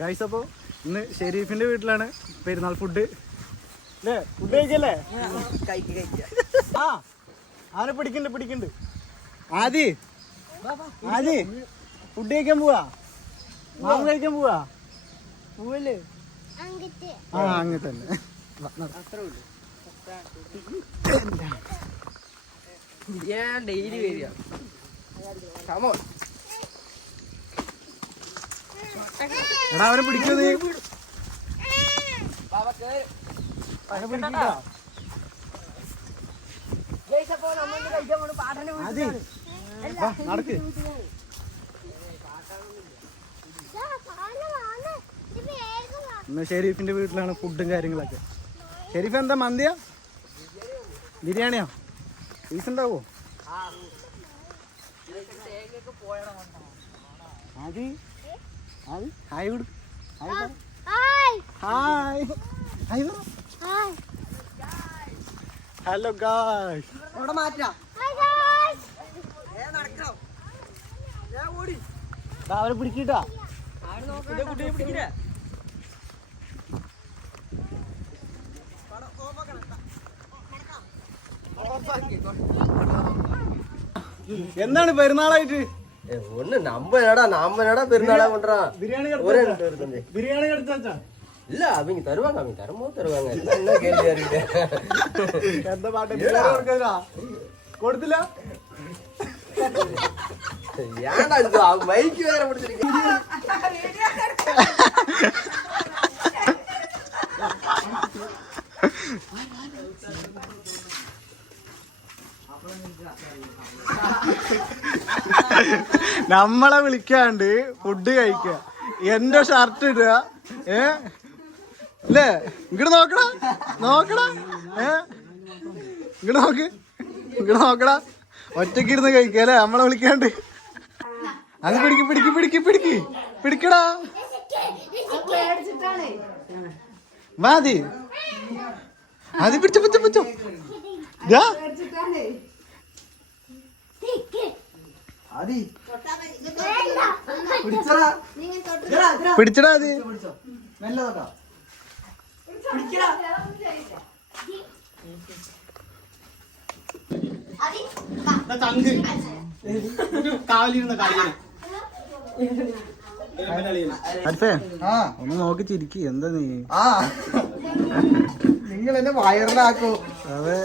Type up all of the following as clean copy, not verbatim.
Guys, അപ്പൊ ഇന്ന് ഷെരീഫിന്റെ വീട്ടിലാണ് പെരുന്നാൾ ഫുഡ് അല്ലേ? ഫുഡ് കഴിക്കല്ലേ? ആ ആനെ പിടിക്കണ്ട് ആദി ഫുഡ് കഴിക്കാൻ പോവാ, മാമ കഴിക്കാൻ പോവാ. പോവല്ലേ? ആ അങ്ങനെ തന്നെ. ഡെയിലി വരിക. എടാ അവനെ പിടിക്കൂ നീ. നടക്ക്. ഇന്ന് ഷെരീഫിന്റെ വീട്ടിലാണ് ഫുഡും കാര്യങ്ങളൊക്കെ. ഷെരീഫ് എന്താ മന്തിയാ ബിരിയാണിയോ? പീസ് ഉണ്ടാവോ? ഹായ് കൊടു. Hi hello guys. അവരെ പിടിക്കിട്ടാ. എന്താണ് പെരുന്നാളായിട്ട്? ஒண்ணு நம்ம என்னடா பெருநாளா பண்றான். பிரியாணி எடுத்தாச்சா? இல்ல அவங்க தருவாங்க, அவங்க தரும்போது தருவாங்க. என்ன கேள்வியா இருக்கு? എന്താ പാട്ട് കൊടുത്തില്ല? ஏன்டா இது மைக்கு வேற பிடிச்சிருக்கீங்க? നമ്മളെ വിളിക്കാണ്ട് ഫുഡ് കഴിക്കുക, എന്റെ ഷർട്ട് ഇടുക. അല്ലേ? ഇങ്ങോട്ട് നോക്കടാ. ഇങ്ങോട്ട് നോക്കടാ. ഒറ്റക്ക് ഇരുന്ന് കഴിക്കുക അല്ലേ? നമ്മളെ വിളിക്കാണ്ട്. അത് പിടിക്കടാ. വാതി അത് പിടിച്ചോ. പിടിച്ചടാ. അത് ഒന്ന് നോക്കി ചിരിക്കി. എന്താ നീ? നിങ്ങൾ എന്നെ വയറിലാക്കോ? അതെ.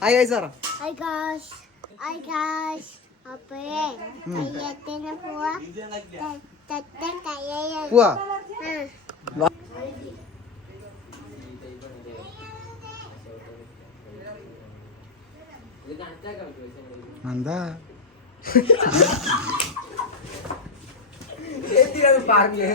ഹായ് ഗൈസ് പറ. Hi guys. അപ്പഴേ കയ്യത്തിന് പോവാ. എന്താ പാർക്കില്